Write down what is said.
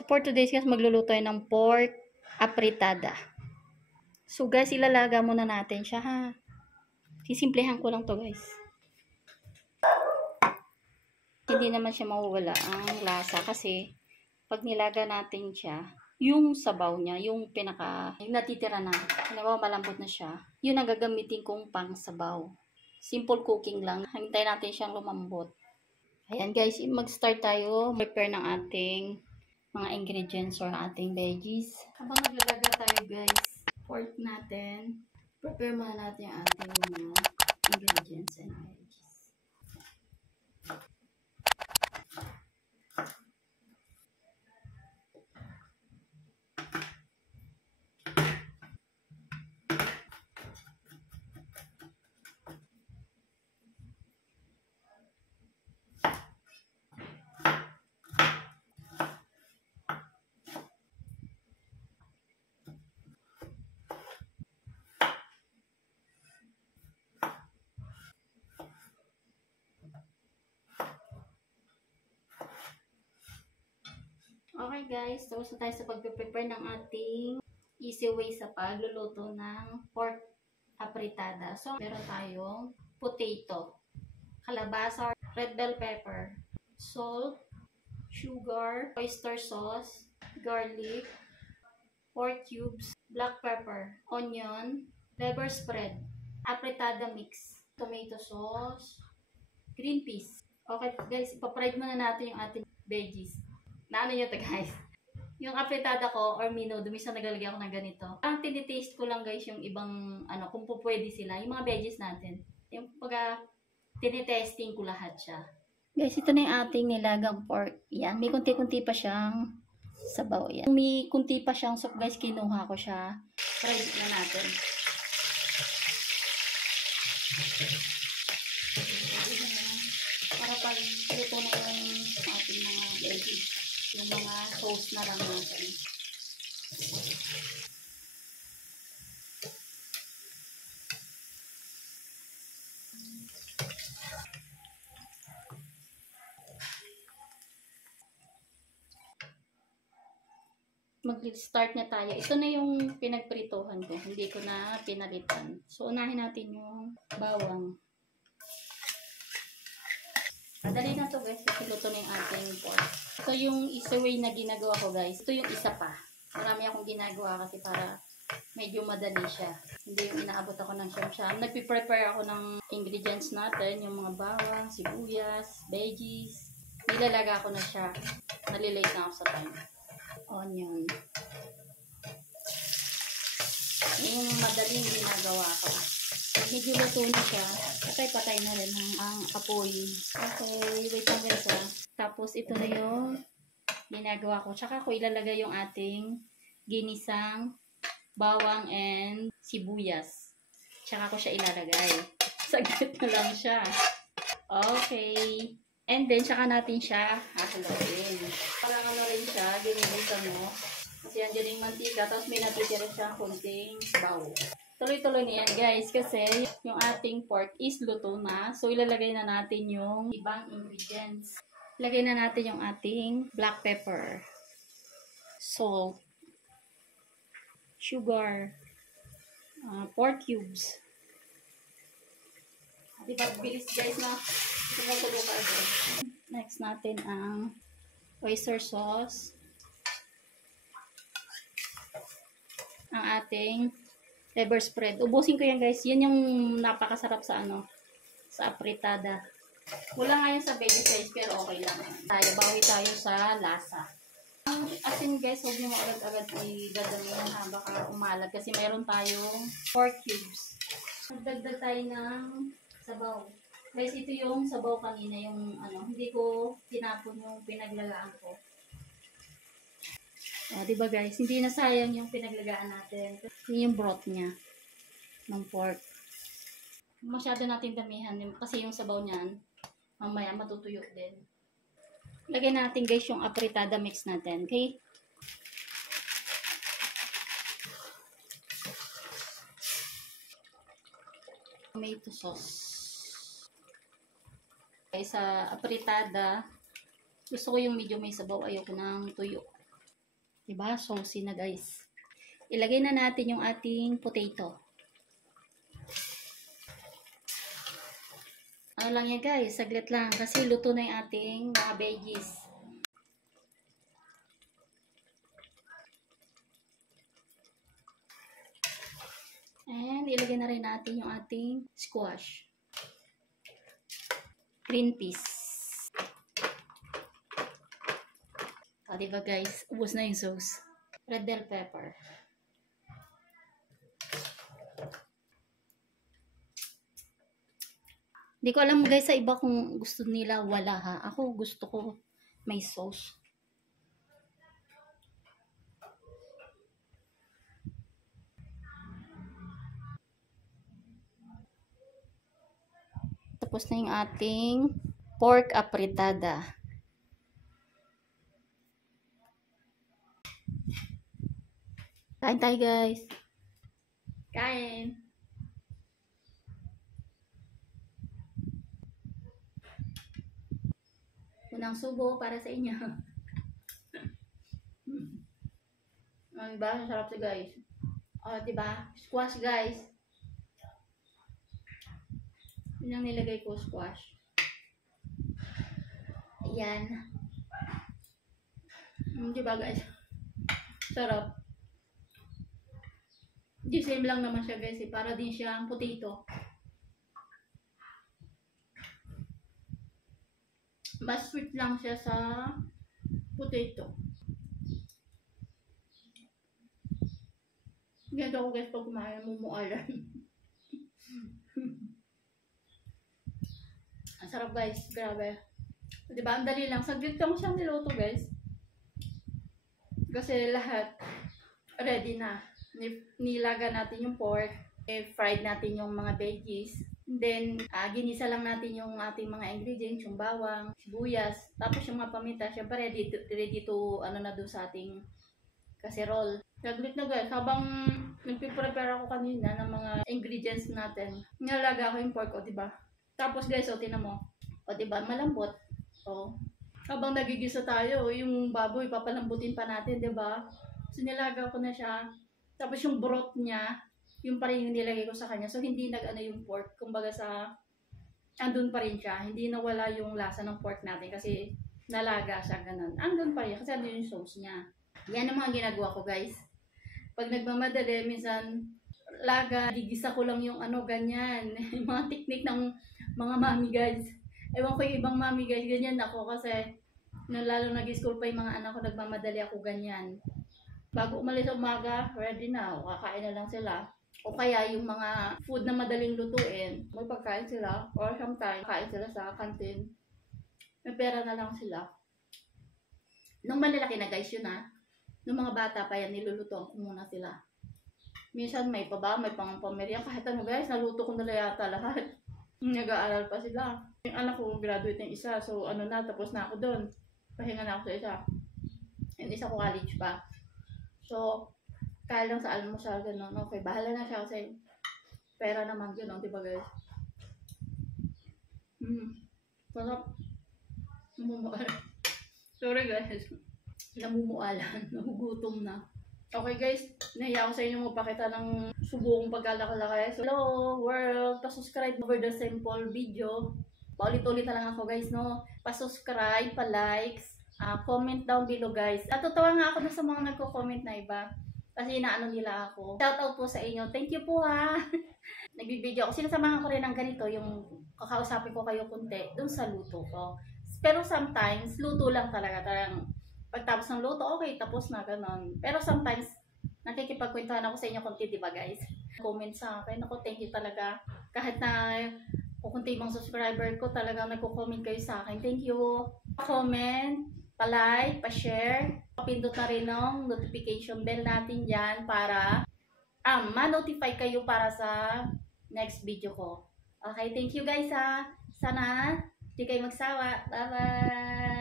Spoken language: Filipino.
So for today's guys, magluluto tayo ng pork apritada. So guys, ilalaga muna natin siya ha. Sisimplehan ko lang to guys. Hindi naman siya mawawala ang lasa kasi pag nilaga natin siya, yung sabaw niya, yung natitira na, halimbawa malambot na siya, yun ang gagamitin kong pang sabaw. Simple cooking lang. Hintayin natin siyang lumambot. Ayan guys, mag-start tayo. Prepare ng ating mga ingredients or ating veggies. Habang naglalaga tayo guys, pork natin, prepare muna natin yung ating mga ingredients and veggies. Okay guys, tapos na tayo sa pag-prepare ng ating easy way sa pagluluto ng pork apritada. So, meron tayong potato, kalabasa, red bell pepper, salt, sugar, oyster sauce, garlic, pork cubes, black pepper, onion, pepper spread, apritada mix, tomato sauce, green peas. Okay guys, ipapride muna natin yung ating veggies. Naano nyo to guys? Yung apritada ko or mino, dumisa naglalagay ako ng ganito. Ang tinitaste ko lang guys yung ibang, kung po pwede sila, yung mga veggies natin. Yung pagka tinitesting ko lahat siya. Guys, ito na yung ating nilagang pork. Yan, may kunti-kunti pa siyang sabaw. Yan. May kunti pa siyang soup guys, kinuha ko siya. Fry na natin. Para pag luto na yung ating mga veggies. Yung mga sauce na lang natin. Mag-start na tayo. Ito na yung pinagpritohan ko. Hindi ko na pinalitan. So, unahin natin yung bawang. Madali na to guys. Luto na yung ating pork. Ito yung isa way na ginagawa ko guys. Ito yung isa pa. Marami akong ginagawa kasi para medyo madali siya. Hindi yung inaabot ako ng siyam-siyam. Nagpiprepare ako ng ingredients natin. Yung mga bawang, sibuyas, veggies. Nilalaga ko na siya. Nalilate na ako sa time. Onion. Yung madaling ginagawa ko. Pag medyo luto na siya, patay-patay na rin ang apoy. Okay, wait lang guys ha. Tapos ito na yung ginagawa ko. Tsaka ko ilalagay yung ating ginisang bawang and sibuyas. Tsaka ko siya ilalagay. Saglit na lang siya. Okay. And then, tsaka natin siya hahaluin. Parang rin siya, ginigisa mo. Kasi andyan yung mantika, tapos may natitira siya kunting baw. Tuloy-tuloy na yan guys, kasi yung ating pork is luto na. So, ilalagay na natin yung ibang ingredients. Ilagay na natin yung ating black pepper, salt, sugar, pork cubes. Diba, bilis guys na sumusulo ka agad. Next natin ang oyster sauce. Ang ating pepper spread. Ubusin ko yan guys. Yan yung napakasarap sa sa apritada. Wala nga yan sa baby size pero okay lang. Bawi tayo sa lasa. Ang asin guys, huwag nyo mo agad-agad i-dadamihan ha. Baka umalag kasi mayroon tayong pork cubes. Magdagdag tayo ng sabaw. Guys, ito yung sabaw kanina, yung hindi ko tinapon yung pinaglagaan ko. Diba guys, hindi na sayang yung pinaglagaan natin. Yun yung broth niya ng pork. Masyado natin damihan kasi yung sabaw niyan, mamaya matutuyo din. Lagyan natin guys yung apritada mix natin, okay? Tomato sauce. Okay, sa apritada, gusto ko yung medyo may sabaw, ayoko ng tuyo. Diba? Saucy na guys. Ilagay na natin yung ating potato. Ano lang yan guys, saglit lang kasi luto na yung ating mga veggies. And ilagay na rin natin yung ating squash. Green peas. Diba guys, ubos na yung sauce. Red bell pepper. Hindi ko alam guys sa iba kung gusto nila wala ha. Ako gusto ko may sauce. Tapos na yung ating pork apretada. Kain tayo guys. Kain. Unang subo para sa inyo. Diba? Sarap siya guys. Diba? Squash guys. Yun ang nilagay ko, squash. Ayan. Diba guys? Sarap. Di same lang naman siya guys. Para din siyang potato. Mas sweet lang siya sa potato. Ganito ako guys pag kumain, mumualan. Ang sarap guys, grabe. Diba, ang dali lang. Saglit lang siyang niluto guys. Kasi lahat ready na. Nilaga natin yung pork. Fried natin yung mga veggies. Then, ginisa lang natin yung ating mga ingredients, yung bawang, sibuyas, tapos yung mga paminta, syempre ready to ano na doon sa ating casserole. Saglit na guys, habang nagpiprepare ako kanina ng mga ingredients natin, nalaga ko yung pork, o diba? Tapos guys, o tinan mo, o diba, malambot. O, habang nagigisa tayo, yung baboy, papalambutin pa natin, diba? So, nilaga ko na siya. Tapos yung broth niya, yung pa rin yung nilagay ko sa kanya. So, hindi nag-ano yung pork. Kumbaga andun pa rin siya. Hindi nawala yung lasa ng pork natin kasi nalaga siya, ganun. Andun pa rin kasi andun yung sauce niya. Yan ang mga ginagawa ko, guys. Pag nagmamadali, minsan, gigisa ko lang yung ano, ganyan. Yung mga technique ng mga mami, guys. Ewan ko yung ibang mami, guys. Ganyan ako kasi, lalo nag-school pa yung mga anak ko, nagmamadali ako, ganyan. Bago umalis sa umaga, ready na. O, kakain na lang sila. O kaya yung mga food na madaling lutuin, may pagkain sila. Or sometimes, kain sila sa canteen. May pera na lang sila. Nung malalaki na guys yun ha. Nung mga bata pa yan, nilulutuan ko muna sila. Minsan may may pang-pamerya. Kahit ano guys, naluto ko nila yata lahat. Nag-aaral pa sila. Yung anak ko, graduate ng isa. So ano na, tapos na ako doon. Pahinga na ako sa isa. Yung isa ko college pa. So, kaya lang sa almusal, gano'n. Okay, bahala na siya kasi pera naman gano'n, diba guys? Sarap. Namumualan. Sorry guys. Namumualan. Nagugutom na. Okay guys, nahiya ako sa inyo magpakita ng subong pagkalaki-laki. So, hello world! Pa-subscribe over the simple video. Paulit-ulit na lang ako guys, no? Pa-subscribe, pa-likes, comment down below guys. Natutuwa nga ako sa mga nagko-comment na iba. Kasi inaano nila ako. Shoutout po sa inyo. Thank you po ha. Nagbibideo ako. Sinasamahan ko rin ng ganito. Yung kakausapin ko kayo kunti dun sa luto ko. Pero sometimes, luto lang talaga. Talagang pagtapos ng luto, okay, tapos na, ganon. Pero sometimes, nakikipagkwentuhan ako sa inyo kunti, diba guys? Comment sa akin. Ako, thank you talaga. Kahit na kukunti mga subscriber ko, talagang nagko-comment kayo sa akin. Thank you. Comment, pa-like, pa-share. Pindot na rin ng notification bell natin dyan para ma-notify kayo para sa next video ko. Okay, thank you guys ha. Sana hindi kayo magsawa. Bye-bye!